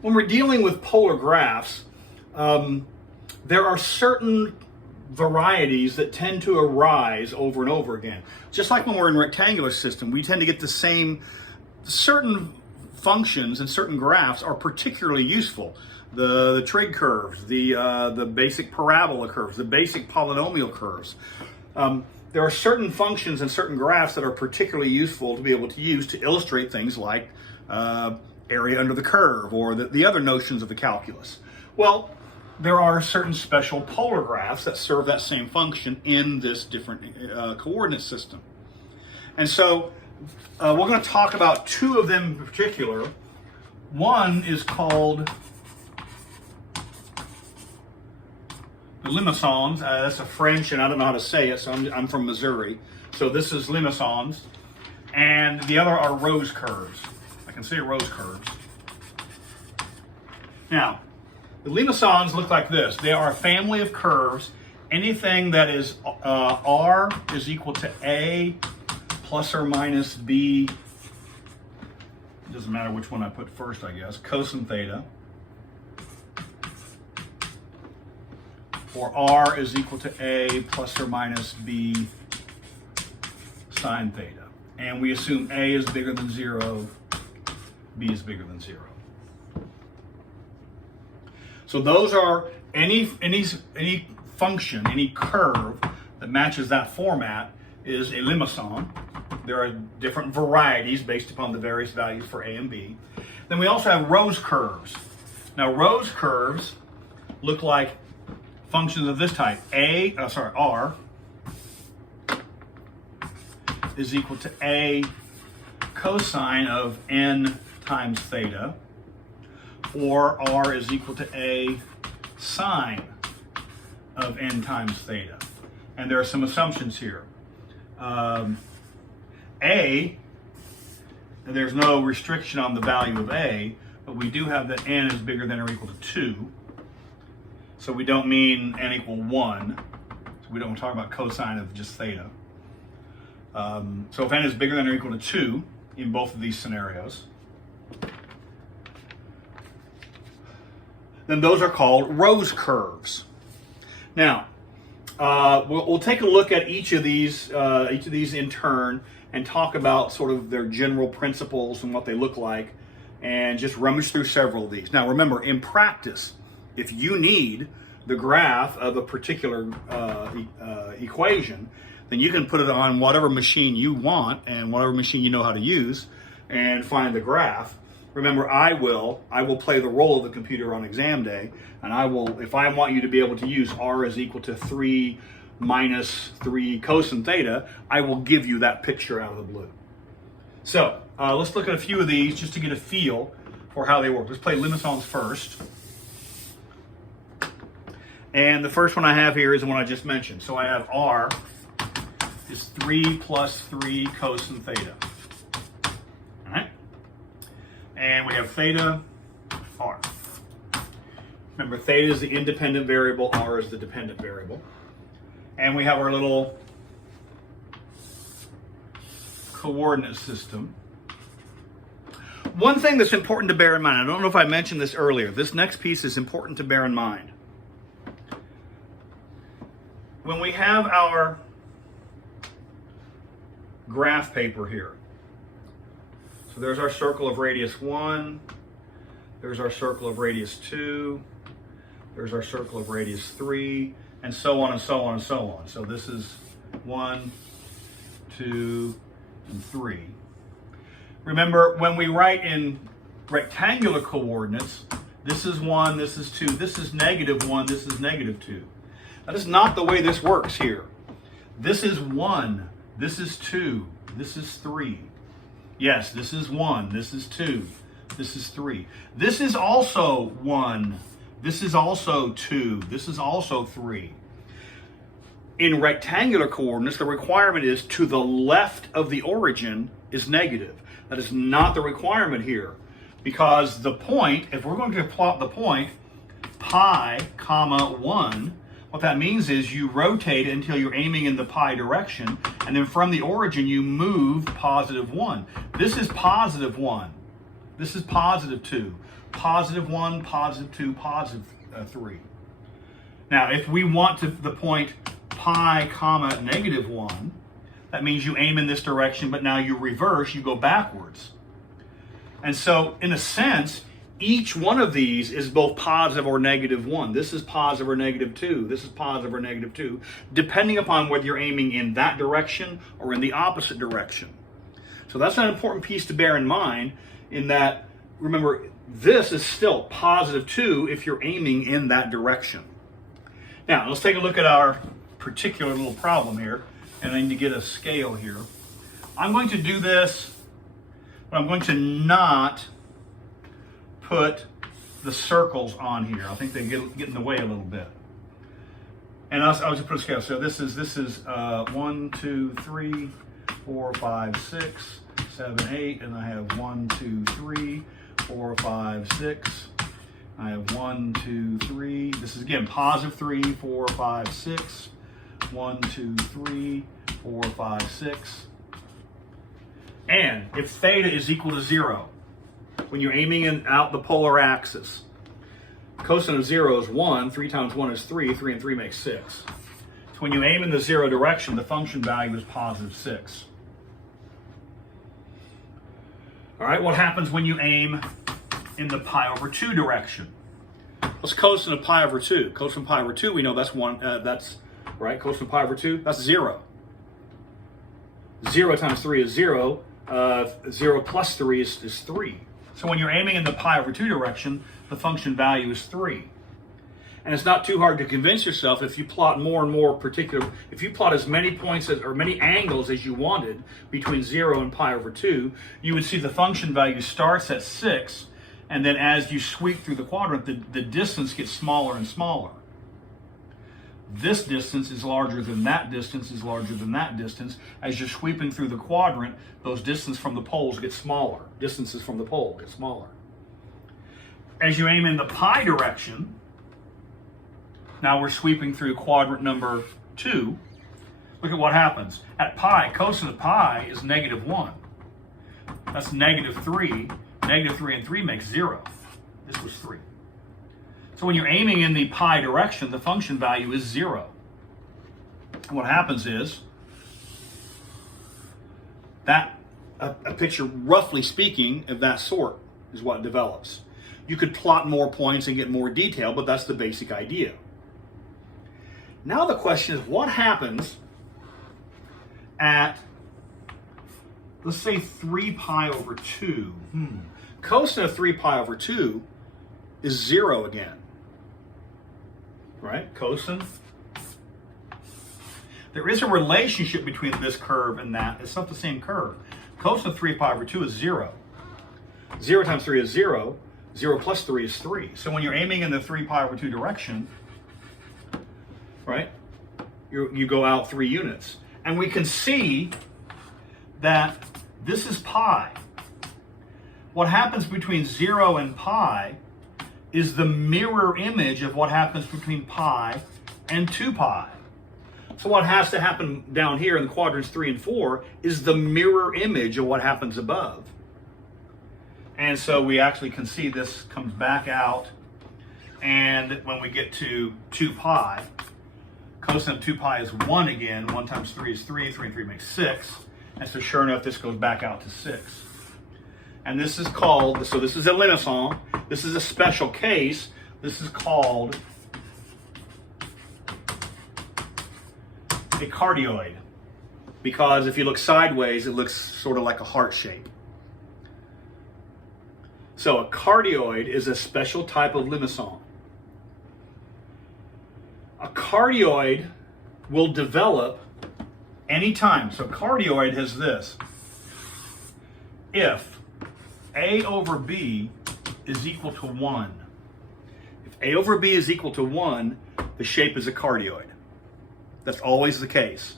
when we're dealing with polar graphs, there are certain varieties that tend to arise over and over again. Just like when we're in a rectangular system, we tend to get the same. Certain functions and certain graphs are particularly useful. The trig curves, the basic parabola curves, the basic polynomial curves. There are certain functions and certain graphs that are particularly useful to be able to use to illustrate things like area under the curve or the other notions of the calculus. Well, there are certain special polar graphs that serve that same function in this different coordinate system. And so we're going to talk about two of them in particular. One is called the Limassons. That's a French, and I don't know how to say it, so I'm from Missouri. So this is Limassons. And the other are rose curves. I can say rose curves. Now, the Limassons look like this. They are a family of curves. Anything that is R is equal to A plus or minus B. It doesn't matter which one I put first, I guess. Cosine theta. Or R is equal to A plus or minus B sine theta. And we assume A is bigger than 0, B is bigger than 0. So those are any function, any curve that matches that format is a Limasson. There are different varieties based upon the various values for A and B. Then we also have rose curves. Now rose curves look like functions of this type. R is equal to A cosine of n times theta, or R is equal to A sine of n times theta. And there are some assumptions here. There's no restriction on the value of A, but we do have that n is bigger than or equal to 2. So we don't mean n equal 1. So we don't talk about cosine of just theta. So if n is bigger than or equal to 2 in both of these scenarios, then those are called rose curves. Now, we'll take a look at each of these in turn and talk about sort of their general principles and what they look like, and just rummage through several of these. Now, remember, in practice, if you need the graph of a particular equation, then you can put it on whatever machine you want and whatever machine you know how to use and find the graph. Remember, I will play the role of the computer on exam day, and I will, if I want you to be able to use R is equal to 3 minus 3 cosine theta, I will give you that picture out of the blue. So let's look at a few of these just to get a feel for how they work. Let's play Limassons first. And the first one I have here is the one I just mentioned. So I have R is 3 plus 3 cosine theta. All right? And we have theta, R. Remember, theta is the independent variable, R is the dependent variable. And we have our little coordinate system. One thing that's important to bear in mind, I don't know if I mentioned this earlier, this next piece is important to bear in mind. When we have our graph paper here, so there's our circle of radius 1, there's our circle of radius 2, there's our circle of radius 3, and so on and so on and so on. So this is 1, 2, and 3. Remember, when we write in rectangular coordinates, this is 1, this is 2, this is -1, this is -2. That is not the way this works here. This is 1, this is 2, this is 3. Yes, this is 1, this is 2, this is 3. This is also 1, this is also 2, this is also 3. In rectangular coordinates, the requirement is to the left of the origin is negative. That is not the requirement here, because the point, if we're going to plot the point, pi, comma, 1, what that means is you rotate it until you're aiming in the pi direction, and then from the origin you move +1. This is +1. This is positive 2. Positive 1, positive 2, positive 3. Now, if we want to the point pi comma negative 1, that means you aim in this direction, but now you reverse, you go backwards. And so, in a sense, each one of these is both positive or negative 1. This is positive or negative 2. This is positive or negative 2, depending upon whether you're aiming in that direction or in the opposite direction. So that's an important piece to bear in mind, in that, remember, this is still positive 2 if you're aiming in that direction. Now, let's take a look at our particular little problem here, and I need to get a scale here. I'm going to do this, but I'm going to not put the circles on here. I think they get in the way a little bit. And I was going to put a scale. So this is 1, 2, 3, 4, 5, 6, 7, 8, and I have 1, 2, 3, 4, 5, 6. I have 1, 2, 3. This is again positive 3, 4, 5, 6. 1, 2, 3, 4, 5, 6. And if theta is equal to 0, when you're aiming out the polar axis, cosine of 0 is 1, 3 times 1 is 3, 3 and 3 makes 6. So when you aim in the 0 direction, the function value is positive 6. All right, what happens when you aim in the pi over 2 direction? What's cosine of pi over 2? Cosine of pi over 2, we know that's 1, right? Cosine of pi over 2, that's 0. 0 times 3 is 0. 0 plus 3 is 3. So when you're aiming in the pi over 2 direction, the function value is 3. And it's not too hard to convince yourself, if you plot more and more particular, if you plot as many points or many angles as you wanted between 0 and pi over 2, you would see the function value starts at 6, and then as you sweep through the quadrant, the distance gets smaller and smaller. This distance is larger than that distance is larger than that distance. As you're sweeping through the quadrant, those distances from the poles get smaller. Distances from the pole get smaller. As you aim in the pi direction, now we're sweeping through quadrant number 2. Look at what happens. At pi, cosine of pi is negative 1. That's negative 3. Negative 3 and 3 makes 0. This was 3. So when you're aiming in the pi direction, the function value is 0. And what happens is that a picture, roughly speaking, of that sort is what develops. You could plot more points and get more detail, but that's the basic idea. Now the question is, what happens at, let's say, 3 pi over 2? Cosine of 3 pi over 2 is 0 again. Right? Cosine. There is a relationship between this curve and that. It's not the same curve. Cosine of 3 pi over 2 is 0. 0 times 3 is 0. 0 plus 3 is 3. So when you're aiming in the 3 pi over 2 direction, right, you go out 3 units. And we can see that this is pi. What happens between 0 and pi is the mirror image of what happens between pi and 2 pi. So what has to happen down here in the quadrants 3 and 4 is the mirror image of what happens above. And so we actually can see this comes back out, and when we get to 2 pi, cosine of 2 pi is 1 again. 1 times 3 is 3. 3 and 3 makes 6. And so sure enough, this goes back out to 6. And this is called, so this is a Limassons. This is a special case. This is called a cardioid, because if you look sideways, it looks sort of like a heart shape. So a cardioid is a special type of Limassons. A cardioid will develop anytime. So cardioid has this. If A over B is equal to 1. If A over B is equal to 1, the shape is a cardioid. That's always the case.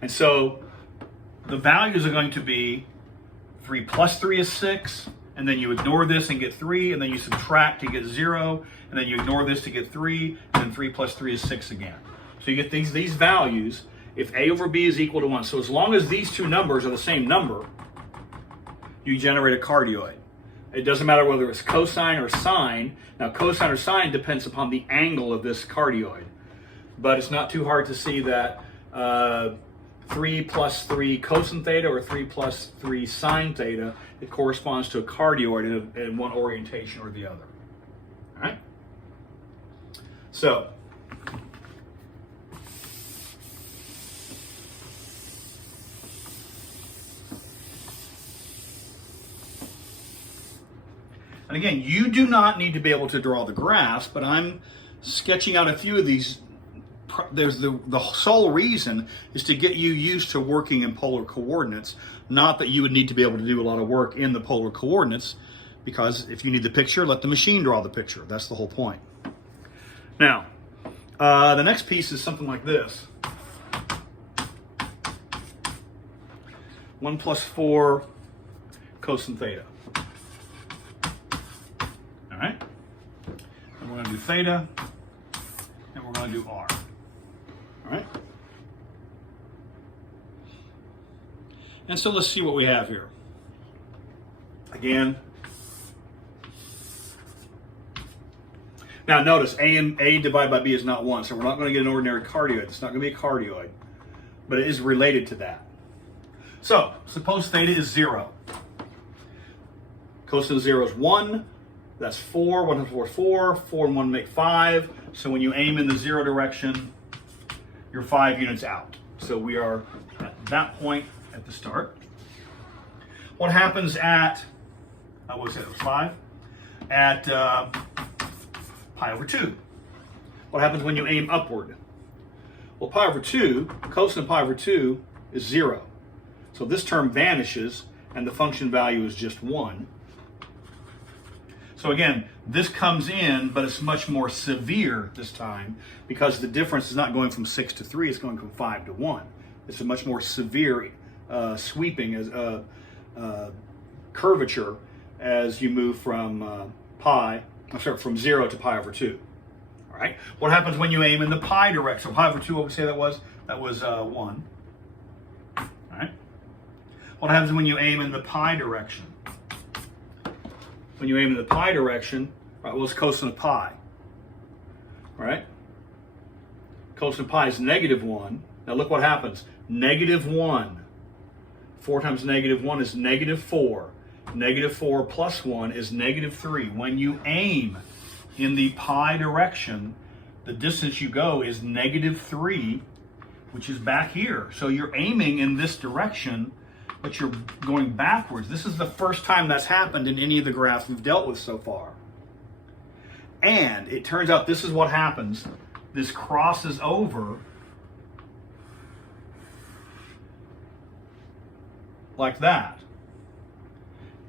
And so the values are going to be 3 plus 3 is 6, and then you ignore this and get 3, and then you subtract to get 0, and then you ignore this to get 3, and then 3 plus 3 is 6 again. So you get these values, if A over B is equal to 1. So as long as these two numbers are the same number, you generate a cardioid. It doesn't matter whether it's cosine or sine. Now, cosine or sine depends upon the angle of this cardioid. But it's not too hard to see that 3 plus 3 cosine theta or 3 plus 3 sine theta, it corresponds to a cardioid in one orientation or the other. All right? So, and again, you do not need to be able to draw the graphs, but I'm sketching out a few of these. There's the sole reason is to get you used to working in polar coordinates, not that you would need to be able to do a lot of work in the polar coordinates, because if you need the picture, let the machine draw the picture. That's the whole point. Now, the next piece is something like this. 1 plus 4 cosine theta. All right? And we're going to do theta, and we're going to do r. All right? And so let's see what we have here. Again, now notice A divided by B is not 1, so we're not going to get an ordinary cardioid. It's not going to be a cardioid, but it is related to that. So, suppose theta is 0. Cosine of 0 is 1. That's 4. 1 times 4 is 4. 4 and 1 make 5. So when you aim in the 0 direction, you're 5 units out. So we are at that point at the start. What happens at, what was it, 5? At pi over 2. What happens when you aim upward? Well, pi over 2, cosine of pi over 2 is 0. So this term vanishes, and the function value is just 1. So again, this comes in, but it's much more severe this time because the difference is not going from 6 to 3, it's going from 5 to 1. It's a much more severe sweeping as curvature as you move from from 0 to pi over 2. All right. What happens when you aim in the pi direction? So pi over 2, what we say that was? That was 1. All right. What happens when you aim in the pi direction? When you aim in the pi direction, right, well, it's cosine of pi. All right? Cosine of pi is -1. Now look what happens. -1. 4 times -1 is -4. -4 plus 1 is -3. When you aim in the pi direction, the distance you go is -3, which is back here. So you're aiming in this direction, but you're going backwards. This is the first time that's happened in any of the graphs we've dealt with so far. And it turns out this is what happens. This crosses over like that.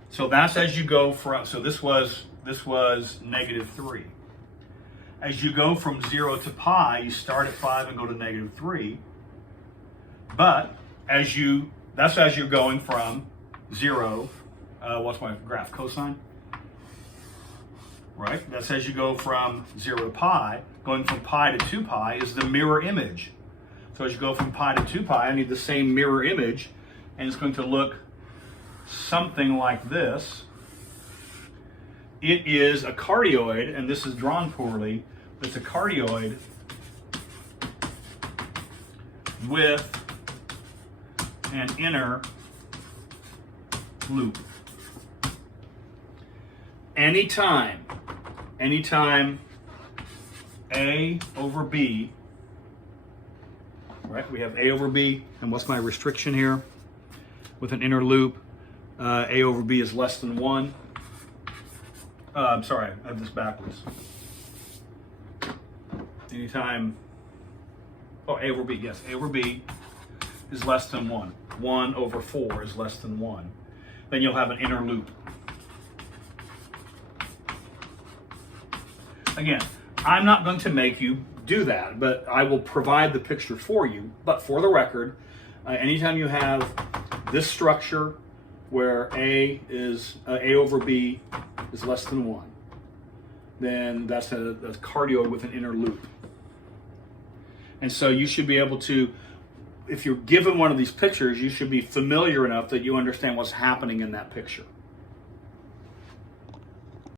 So that's as you go from, so this was -3. As you go from 0 to pi, you start at 5 and go to -3. But that's as you're going from 0, what's my graph, cosine? Right, that's as you go from 0 to pi. Going from pi to 2 pi is the mirror image. So as you go from pi to 2 pi, I need the same mirror image, and it's going to look something like this. It is a cardioid, and this is drawn poorly, but it's a cardioid with an inner loop. Anytime A over B, right? We have A over B, and what's my restriction here? With an inner loop, A over B is less than 1. I'm sorry, I have this backwards. Anytime, A over B, yes, A over B is less than 1. 1 over 4 is less than 1. Then you'll have an inner loop. Again, I'm not going to make you do that, but I will provide the picture for you. But for the record, anytime you have this structure where A over B is less than 1, then that's a cardioid with an inner loop. And so you should be able to if you're given one of these pictures, you should be familiar enough that you understand what's happening in that picture.